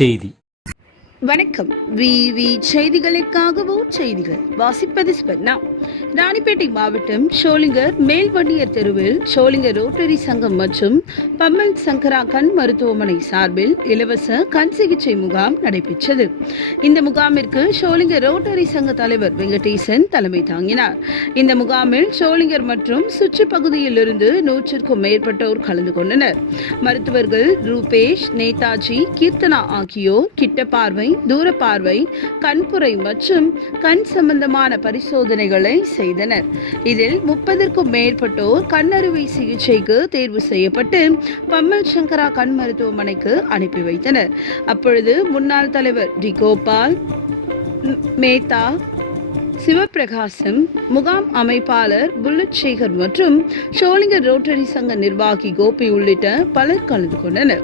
செய்தி வணக்கம். விவி செய்திகளுக்காகவோ செய்திகள். வாசிப்பது ஸ்பர்ணா ராணிப்பேட்டை மாவட்டம் ஷோலிங்கர் மேல்வண்டியர் தெருவில் ஷோலிங்கர் ரோட்டரி சங்கம் மற்றும் பம்மல் சங்கரா கண் மருத்துவமனை சார்பில் இலவச கண் சிகிச்சை முகாம் நடைபெற்றது. இந்த முகாமிற்கு ஷோலிங்கர் ரோட்டரி சங்க தலைவர் வெங்கடேசன் தலைமை தாங்கினார். இந்த முகாமில் ஷோலிங்கர் மற்றும் சுற்று பகுதியிலிருந்து நூற்றிற்கும் மேற்பட்டோர் கலந்து கொண்டனர். மருத்துவர்கள் ரூபேஷ் நேதாஜி கீர்த்தனா ஆகியோர் கிட்ட பார்வை தூர பார்வை கண்புரை மற்றும் கண் சம்பந்தமான பரிசோதனைகளை செய்தனர். இதில் முப்பதற்கும் மேற்பட்டோர் கண்ணறுவை சிகிச்சைக்கு தேர்வு செய்யப்பட்டு பம்மல் சங்கரா கண் மருத்துவமனைக்கு அனுப்பி வைத்தனர். அப்பொழுது முன்னாள் தலைவர் டி. கோபால் மேத்தா சிவபிரகாசம் முகாம் அமைப்பாளர் புல்லட் சேகர் மற்றும் ஷோலிங்கர் ரோட்டரி சங்க நிர்வாகி கோபி உள்ளிட்ட பலர் கலந்து கொண்டனர்.